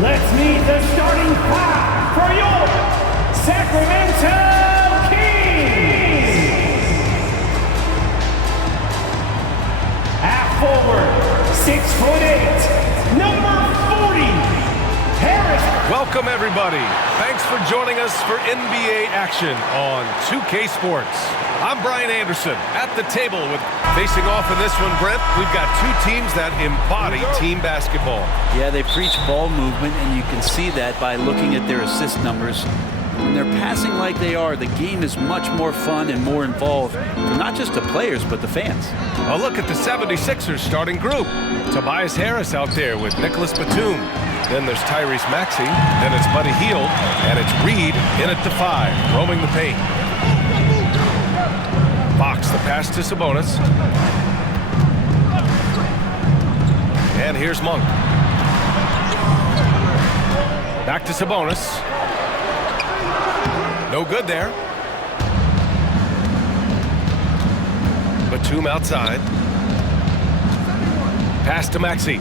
Let's meet the starting five for your Sacramento Kings. At forward, 6'8", number 40, Harris. Welcome, everybody. Thanks for joining us for NBA action on 2K Sports. I'm Brian Anderson at the table with facing off in this one, Brent. We've got two teams that embody team basketball. Yeah, they preach ball movement, and you can see that by looking at their assist numbers. When they're passing like they are, the game is much more fun and more involved for not just the players, but the fans. A look at the 76ers starting group. Tobias Harris out there with Nicholas Batum. Then there's Tyrese Maxey. Then it's Buddy Hield. And it's Reed in at the 5, roaming the paint. Fox, the pass to Sabonis. And here's Monk. Back to Sabonis. No good there. Batum outside. Pass to Maxey.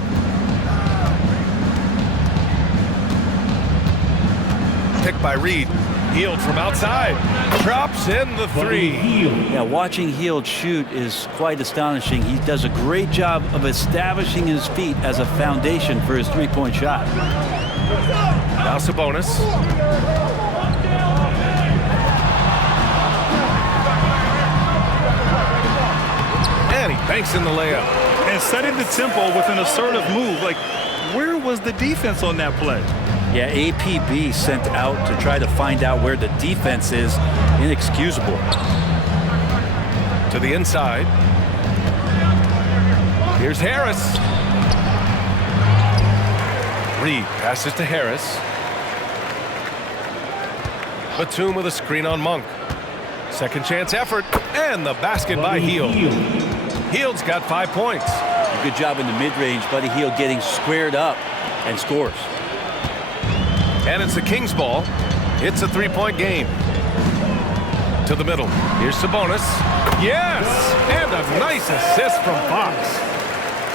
Picked by Reed. Hield from outside. Drops in the 3. Yeah, watching Hield shoot is quite astonishing. He does a great job of establishing his feet as a foundation for his three-point shot. Now Sabonis. And he banks in the layup. And setting the tempo with an assertive move. Like, where was the defense on that play? Yeah, APB sent out to try to find out where the defense is. Inexcusable. To the inside. Here's Harris. Reed passes to Harris. Batum with a screen on Monk. Second chance effort. And the basket by Hield. Hield's got 5 points. Good job in the mid-range. Buddy Hield getting squared up and scores. And it's the Kings ball. It's a 3-point game. To the middle. Here's Sabonis. Yes! And a nice assist from Fox.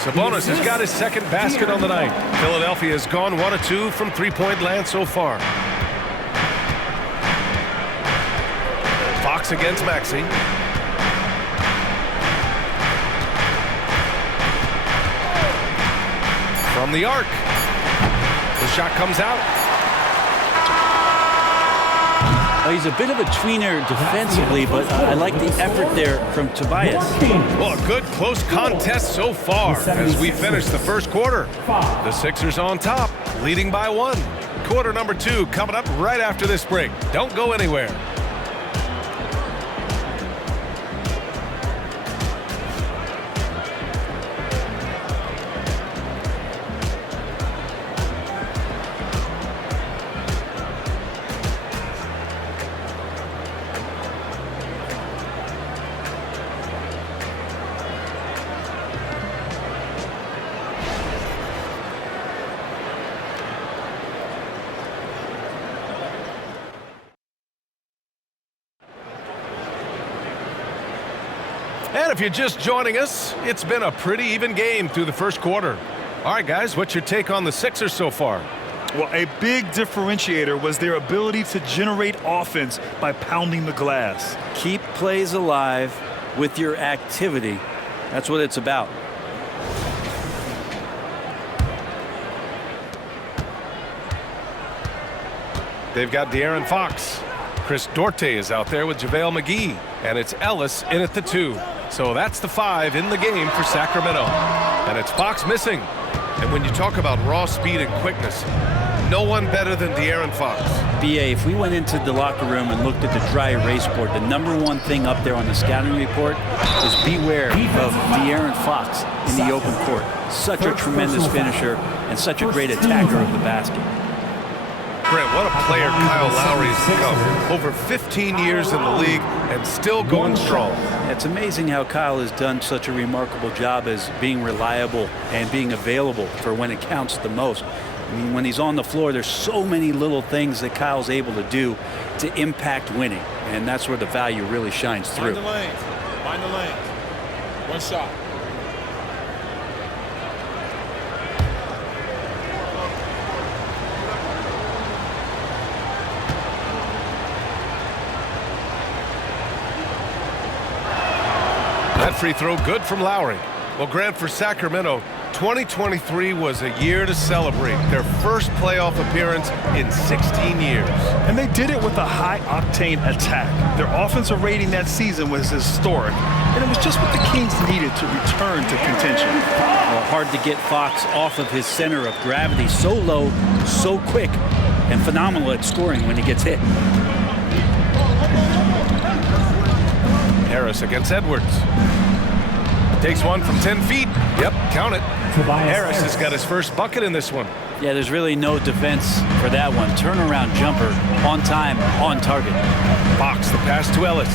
Sabonis has got his second basket on the night. Philadelphia has gone 1 of 2 from three-point land so far. Fox against Maxey. From the arc. The shot comes out. He's a bit of a tweener defensively, but I like the effort there from Tobias. Well, a good close contest so far as we finish the first quarter. The Sixers on top, leading by 1. Quarter number 2 coming up right after this break. Don't go anywhere. And if you're just joining us, it's been a pretty even game through the first quarter. All right, guys, what's your take on the Sixers so far? Well, a big differentiator was their ability to generate offense by pounding the glass. Keep plays alive with your activity. That's what it's about. They've got De'Aaron Fox. Chris Duarte is out there with JaVale McGee. And it's Ellis in at the 2. So that's the 5 in the game for Sacramento. And it's Fox missing. And when you talk about raw speed and quickness, no one better than De'Aaron Fox. BA, if we went into the locker room and looked at the dry erase board, the #1 thing up there on the scouting report is beware of De'Aaron Fox in the open court. Such a tremendous finisher and such a great attacker of the basket. Brent, what a player Kyle Lowry has become. Over 15 years in the league and still going strong. It's amazing how Kyle has done such a remarkable job as being reliable and being available for when it counts the most. I mean, when he's on the floor, there's so many little things that Kyle's able to do to impact winning, and that's where the value really shines through. Find the lane. Find the lane. One shot. That free throw good from Lowry. Well, Grant, for Sacramento, 2023 was a year to celebrate. Their first playoff appearance in 16 years. And they did it with a high-octane attack. Their offensive rating that season was historic, and it was just what the Kings needed to return to contention. Well, hard to get Fox off of his center of gravity. So low, so quick, and phenomenal at scoring when he gets hit. Harris against Edwards. Takes one from 10 feet. Yep, count it. Harris has got his first bucket in this one. Yeah, there's really no defense for that one. Turnaround jumper, on time, on target. Fox, the pass to Ellis.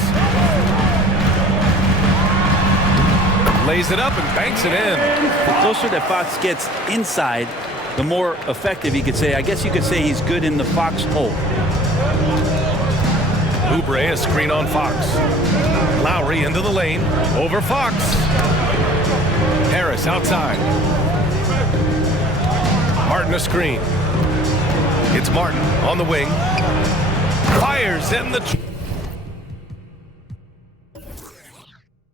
Lays it up and banks it in. The closer that Fox gets inside, the more effective he could say. I guess you could say he's good in the Fox hole. Oubre, a screen on Fox. Lowry into the lane, over Fox. Harris outside. Martin a screen. It's Martin on the wing. Fires in the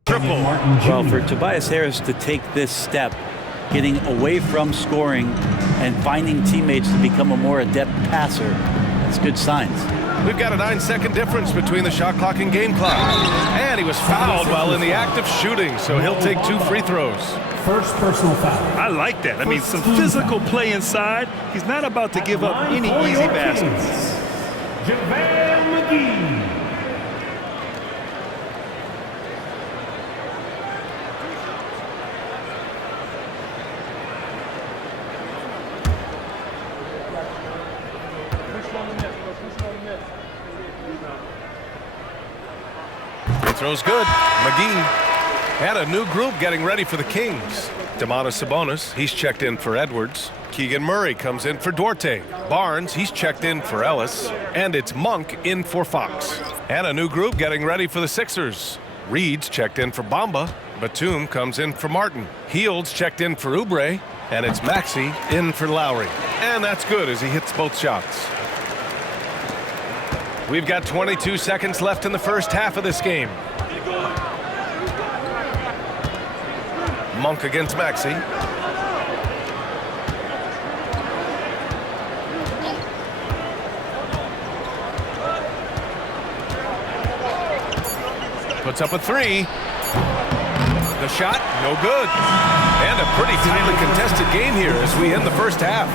triple. Well, for Tobias Harris to take this step, getting away from scoring and finding teammates to become a more adept passer, that's good signs. We've got a 9-second difference between the shot clock and game clock. And he was fouled while in the act of shooting, so he'll take 2 free throws. First personal foul. I like that. I mean, some physical play inside. He's not about to give up any easy baskets. JaVale McGee. Throws good. McGee had a new group getting ready for the Kings. Domantas Sabonis, he's checked in for Edwards. Keegan Murray comes in for Duarte. Barnes, he's checked in for Ellis. And it's Monk in for Fox. And a new group getting ready for the Sixers. Reed's checked in for Bamba. Batum comes in for Martin. Heald's checked in for Oubre. And it's Maxey in for Lowry. And that's good as he hits both shots. We've got 22 seconds left in the first half of this game. Monk against Maxey. Puts up a 3. The shot, no good. And a pretty tightly contested game here as we end the first half.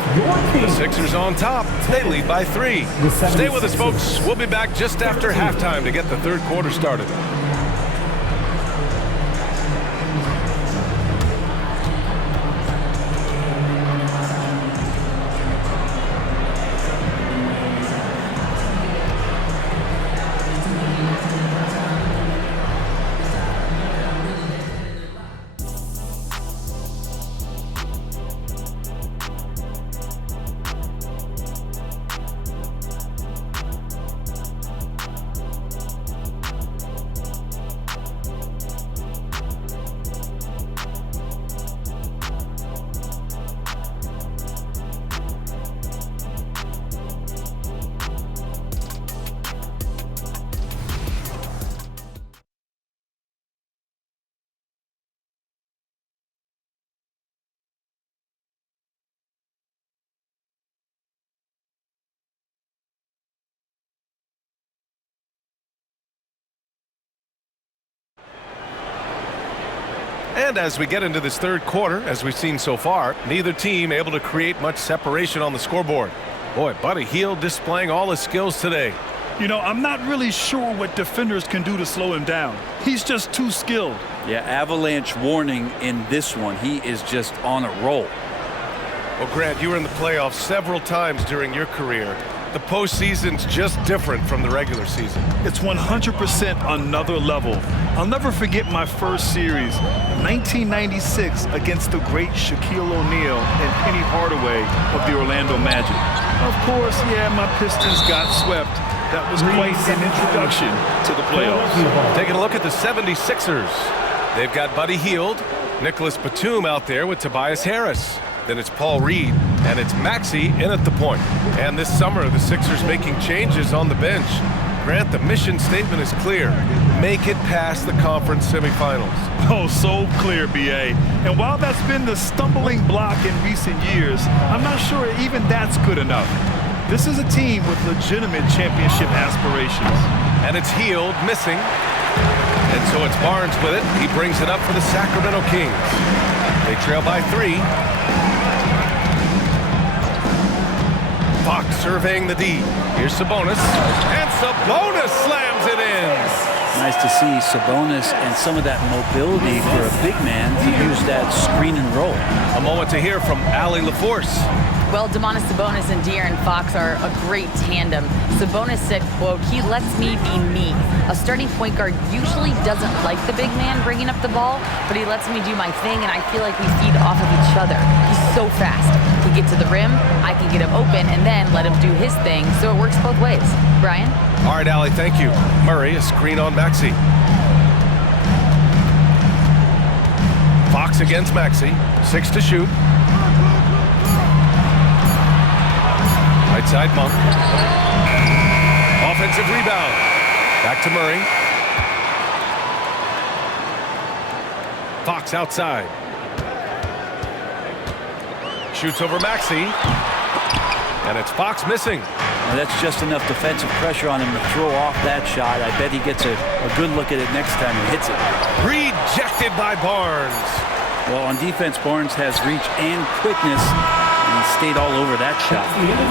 The Sixers on top. They lead by 3. Stay with us, folks. We'll be back just after halftime to get the third quarter started. And as we get into this third quarter, as we've seen so far, neither team able to create much separation on the scoreboard. Boy, Buddy Hield displaying all his skills today. You know, I'm not really sure what defenders can do to slow him down. He's just too skilled. Yeah, avalanche warning in this one. He is just on a roll. Well, Grant, you were in the playoffs several times during your career. The postseason's just different from the regular season. It's 100% another level. I'll never forget my first series, 1996, against the great Shaquille O'Neal and Penny Hardaway of the Orlando Magic. Of course, yeah, my Pistons got swept. That was quite an introduction to the playoffs. Taking a look at the 76ers. They've got Buddy Hield, Nicholas Batum out there with Tobias Harris. Then it's Paul Reed, and it's Maxey in at the point. And this summer, the Sixers making changes on the bench. Grant, the mission statement is clear. Make it past the conference semifinals. Oh, so clear, B.A. And while that's been the stumbling block in recent years, I'm not sure even that's good enough. This is a team with legitimate championship aspirations. And it's Healed, missing. And so it's Barnes with it. He brings it up for the Sacramento Kings. They trail by 3. Fox surveying the D. Here's Sabonis. And Sabonis slams it in. Nice to see Sabonis and some of that mobility for a big man to use that screen and roll. A moment to hear from Allie LaForce. Well, Domantas Sabonis and De'Aaron Fox are a great tandem. Sabonis said, quote, "He lets me be me. A starting point guard usually doesn't like the big man bringing up the ball, but he lets me do my thing, and I feel like we feed off of each other. He's so fast. He get to the rim, I can get him open, and then let him do his thing, so it works both ways." Brian? All right, Allie, thank you. Murray, a screen on Maxey. Fox against Maxey. 6 to shoot. Right side, Monk. Offensive rebound. Back to Murray. Fox outside. Shoots over Maxey. And it's Fox missing. Now that's just enough defensive pressure on him to throw off that shot. I bet he gets a good look at it next time and hits it. Rejected by Barnes. Well, on defense, Barnes has reach and quickness, and he stayed all over that shot.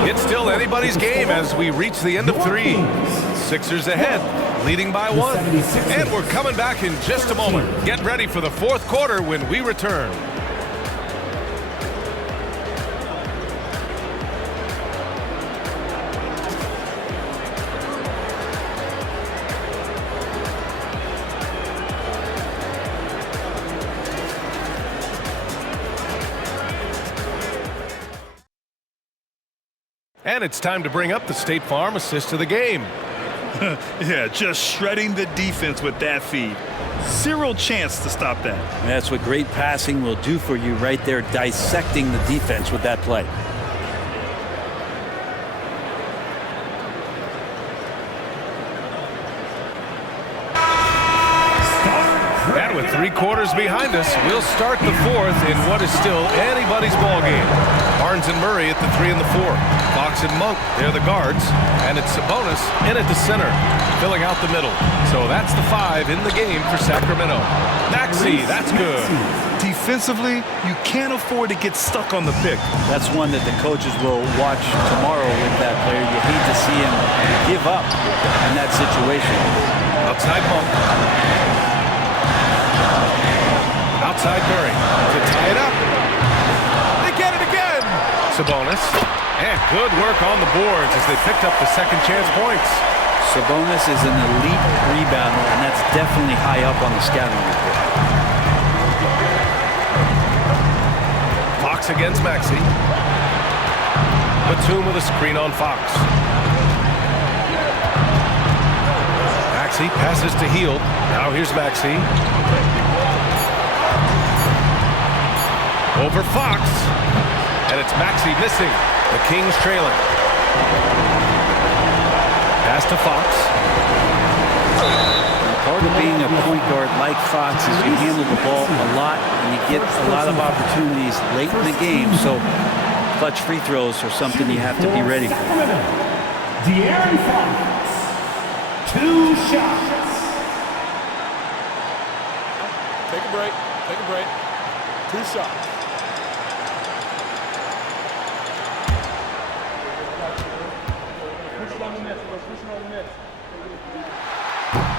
It's still anybody's game as we reach the end of 3. Sixers ahead, leading by 1. And we're coming back in just a moment. Get ready for the 4th quarter when we return. And it's time to bring up the State Farm assist of the game. Yeah, just shredding the defense with that feed. Zero chance to stop that. That's what great passing will do for you right there, dissecting the defense with that play. And with 3 quarters behind us, we'll start the 4th in what is still anybody's ball game. Barnes and Murray at the 3 and the 4. Fox and Monk, they're the guards. And it's Sabonis in at the center, filling out the middle. So that's the 5 in the game for Sacramento. Maxey, that's good. Defensively, you can't afford to get stuck on the pick. That's one that the coaches will watch tomorrow with that player. You hate to see him give up in that situation. Outside Monk. Outside Murray to tie it up. They get it again. Sabonis. And good work on the boards as they picked up the second chance points. Sabonis is an elite rebounder, and that's definitely high up on the scouting report. Fox against Maxey. Batum with a screen on Fox. Maxey passes to Healed. Now here's Maxey. Over Fox. And it's Maxey missing. The Kings trailing. Pass to Fox. Part of being a point guard like Fox is you handle the ball a lot and you get a lot of opportunities late in the game. So clutch free throws are something you have to be ready for. De'Aaron Fox. 2 shots. Take a break. Take a break. 2 shots.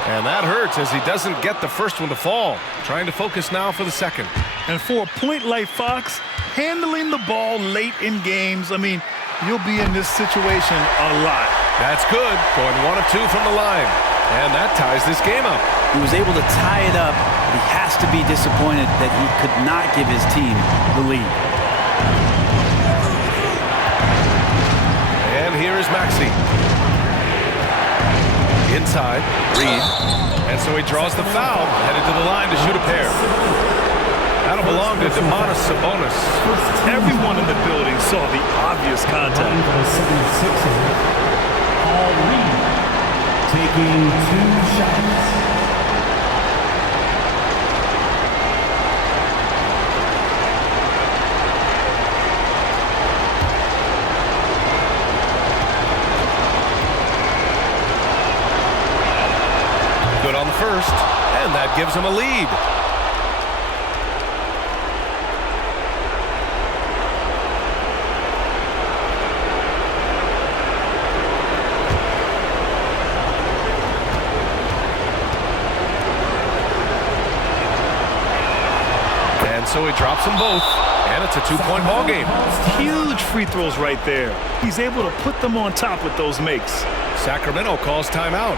And that hurts as he doesn't get the first one to fall. Trying to focus now for the second. And for a point like Fox, handling the ball late in games, I mean, you'll be in this situation a lot. That's good. Going 1 of 2 from the line. And that ties this game up. He was able to tie it up, but he has to be disappointed that he could not give his team the lead. And here is Maxey. Inside, Reed. And so he draws the foul, headed to the line to shoot a pair. That'll belong to Domantas Sabonis. Everyone in the building saw the obvious contact. taking 2 shots. Good on the first, and that gives him a lead. And so he drops them both, and it's a 2-point ball game. Huge free throws right there. He's able to put them on top with those makes. Sacramento calls timeout.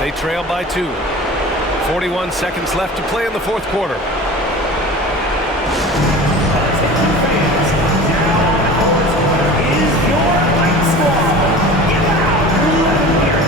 They trail by 2. 41 seconds left to play in the fourth quarter. Attention fans, now on the court is your Light Squad. Get loud, let them hear it.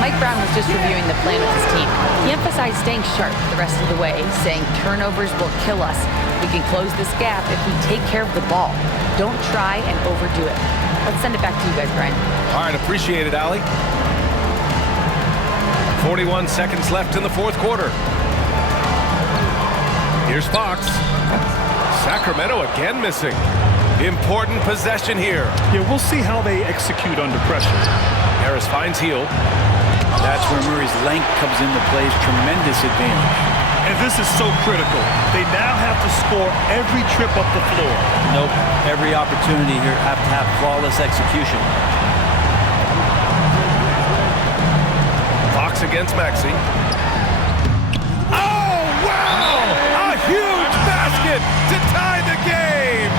Mike Brown was just reviewing the plan with his team. He emphasized staying sharp the rest of the way, saying turnovers will kill us. We can close this gap if we take care of the ball. Don't try and overdo it. Let's send it back to you guys, Brian. All right, appreciate it, Allie. 41 seconds left in the fourth quarter. Here's Fox. Sacramento again missing. Important possession here. Yeah, we'll see how they execute under pressure. Harris finds Hield. That's where Murray's length comes into play. Tremendous advantage. And this is so critical. They now have to score every trip up the floor. Nope. Every opportunity here have to have flawless execution. Fox against Maxey. Oh, wow! A huge basket to tie the game!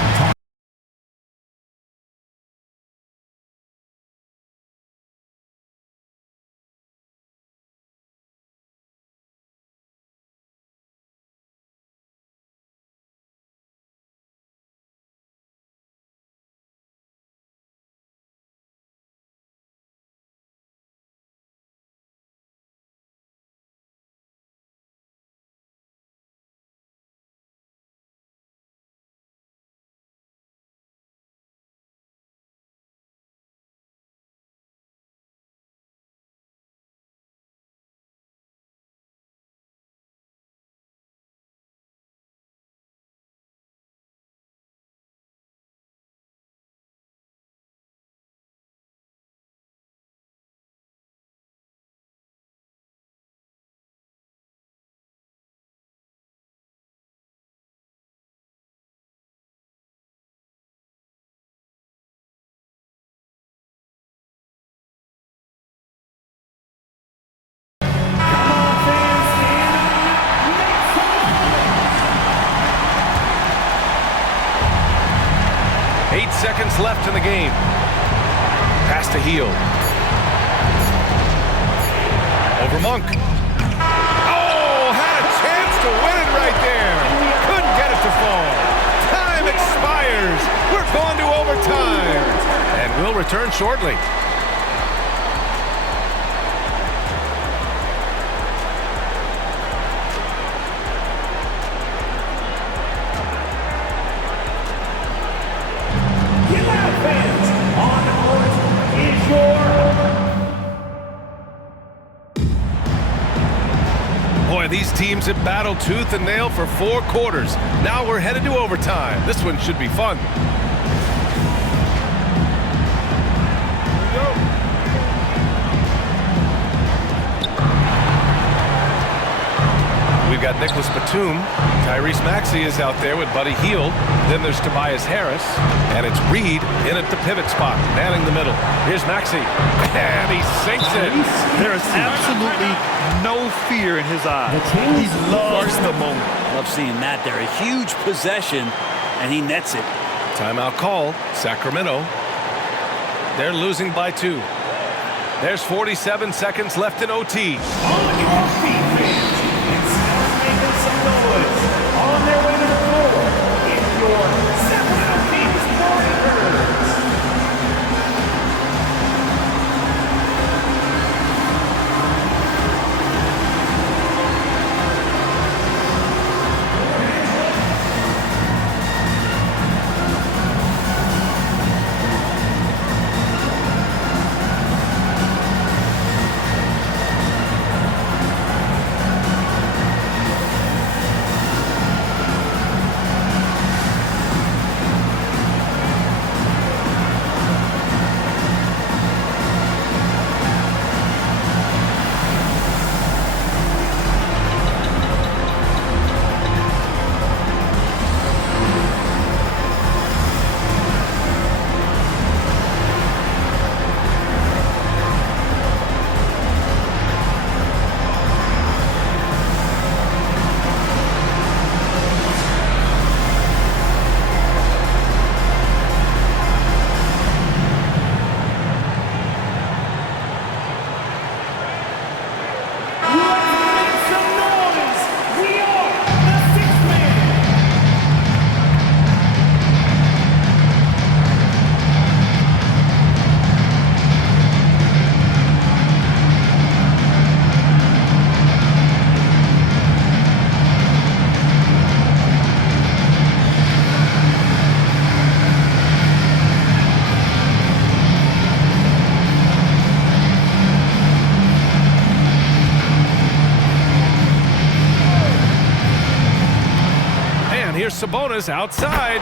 Seconds left in the game. Pass to Hield. Over Monk. Oh, had a chance to win it right there. Couldn't get it to fall. Time expires. We're going to overtime. And we'll return shortly. These teams have battled tooth and nail for 4 quarters. Now we're headed to overtime. This one should be fun. We've got Nicholas Batum. Tyrese Maxey is out there with Buddy Hield. Then there's Tobias Harris. And it's Reed in at the pivot spot, manning the middle. Here's Maxey. And he sinks it. There is absolutely no fear in his eyes. He loves the moment. Love seeing that there. A huge possession, and he nets it. Timeout call, Sacramento. They're losing by 2. There's 47 seconds left in OT. On your feet, fans. It's time to make some noise. On their way to the floor, it's your Sacramento Kings Here's Sabonis outside.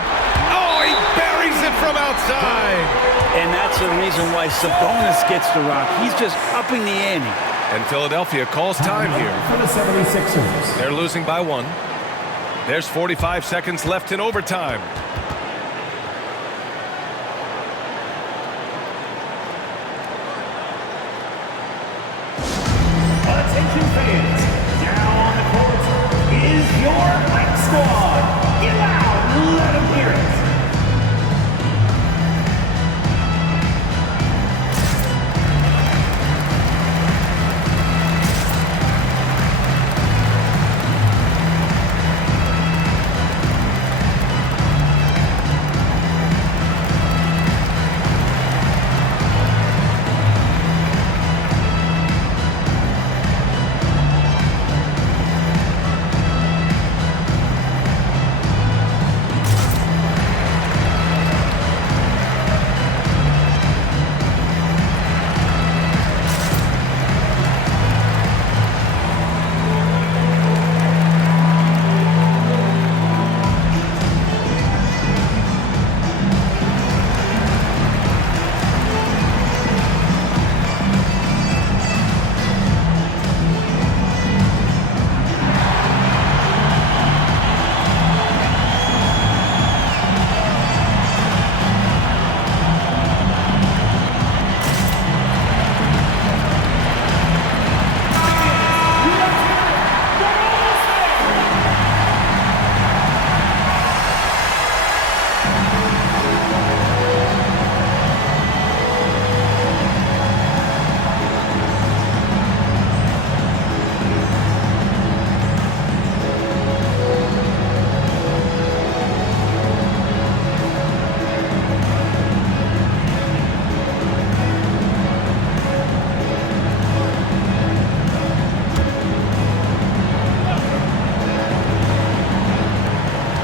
Oh, he buries it from outside. And that's the reason why Sabonis gets the rock. He's just upping the ante. And Philadelphia calls time here. For the 76ers. They're losing by 1. There's 45 seconds left in overtime. Attention fans, now on the court is your Mike Squad. Get loud, let them hear it.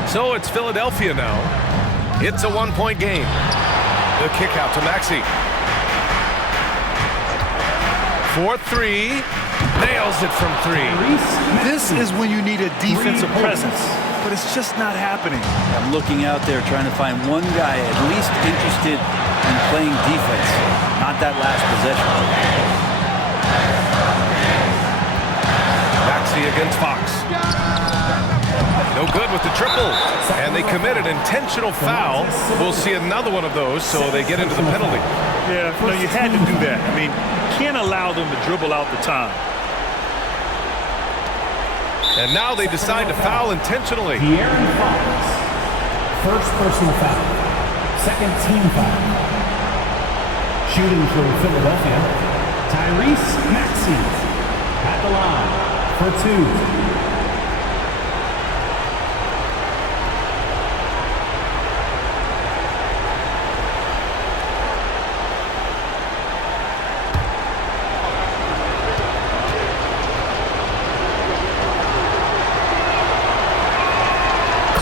So it's Philadelphia now. It's a 1-point game. The kick out to Maxey. 4-3. Nails it from 3. This is when you need a defensive presence, but it's just not happening. I'm looking out there trying to find one guy at least interested in playing defense, not that last possession. Maxey against Fox. No good with the triple. And they committed intentional foul. We'll see another one of those, so they get into the penalty. Yeah, no, you had to do that. I mean, you can't allow them to dribble out the time. And now they decide to foul intentionally. De'Aaron Fox. First personal foul. Second team foul. Shooting for Philadelphia, Tyrese Maxey at the line for 2.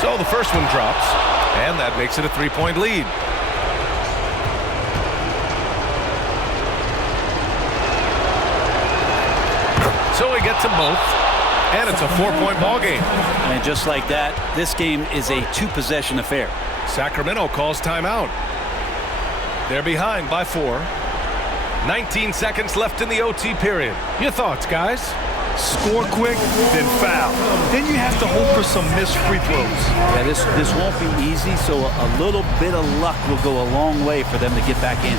So the first one drops, and that makes it a 3-point lead. So he gets them both, and it's a 4-point ball game. And just like that, this game is a 2-possession affair. Sacramento calls timeout. They're behind by 4. 19 seconds left in the OT period. Your thoughts, guys? Score quick, then foul. Then you have to hope for some missed free throws. Yeah, this won't be easy, so a little bit of luck will go a long way for them to get back in.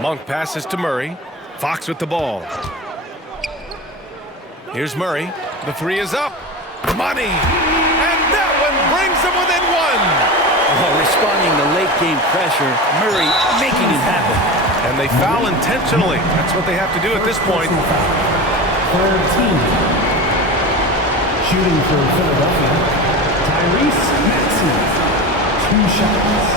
Monk passes to Murray. Fox with the ball. Here's Murray. The three is up. Money! And that one brings them within one. Well, responding to late game pressure, Murray making it happen. And they foul intentionally. That's what they have to do at this point. Third team. Shooting for Philadelphia, Tyrese Maxey. 2 shots.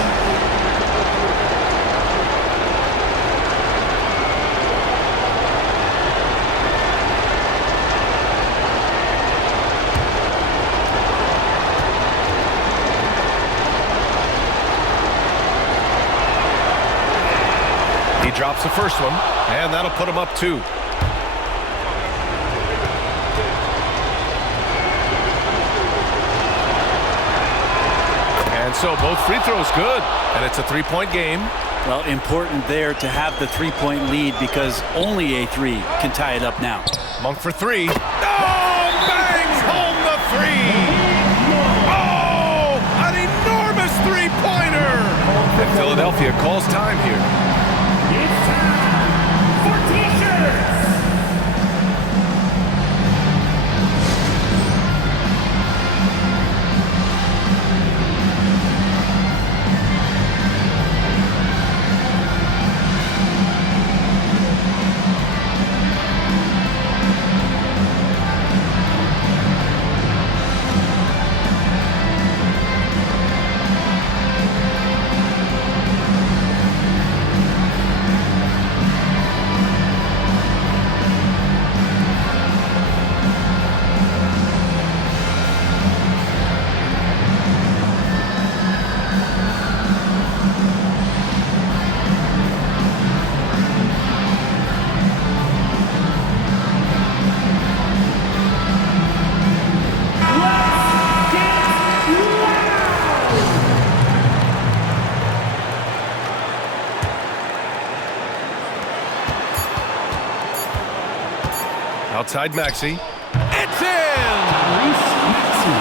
He drops the first one, and that'll put him up 2. And so both free throws good, and it's a 3-point game. Well, important there to have the 3-point lead because only a 3 can tie it up now. Monk for 3. Oh, bangs home the 3. Oh, an enormous 3-pointer. And Philadelphia calls time here. It's time for T-shirts. Outside Maxey. It's in!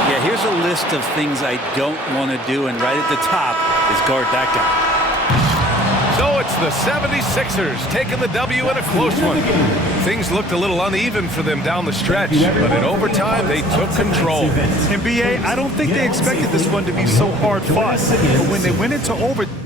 Yeah, here's a list of things I don't want to do, and right at the top is guard that guy. So it's the 76ers taking the W in a close one. Things looked a little uneven for them down the stretch, but in overtime they took control. NBA, I don't think they expected this one to be so hard fought. But when they went into overtime,